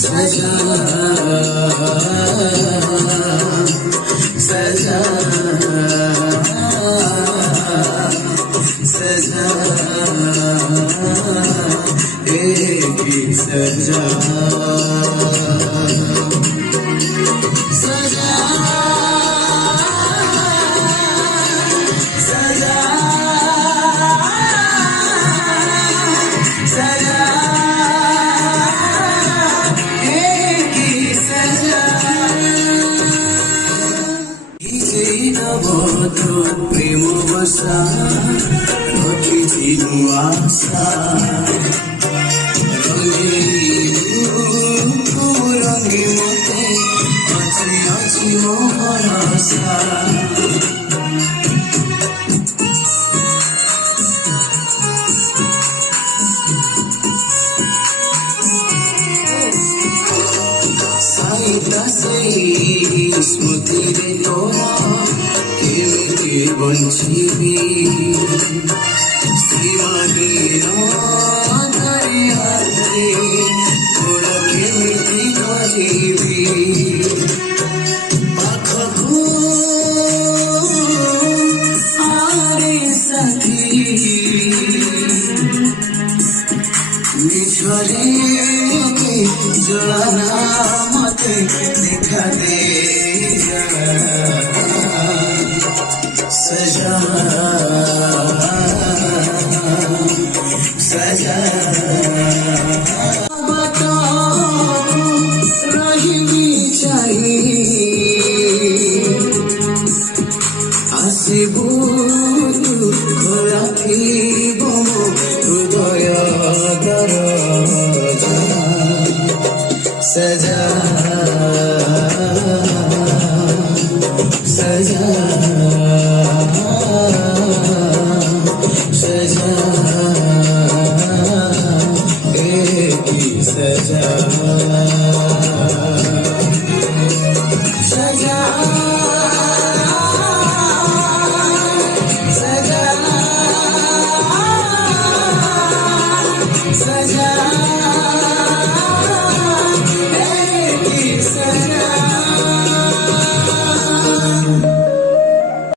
सजा सजा सजा एक ही सजा सजा सजा सजा एक ही सजा नवतो प्रेम बसा रखिथिलु आशा रंगी मते अछि अछि मो भरोसा साईता सई स्मृति रे तोरा केमिति बंचिबी श्रीमानीर धरे हाथे तोरा केमिति कहिबी पाखकु आरे साथी मिछरे मते जलाना मते देखा दे सजा सजा बता रही चाहिए आसिबू राखिब हृदय दरजा सजा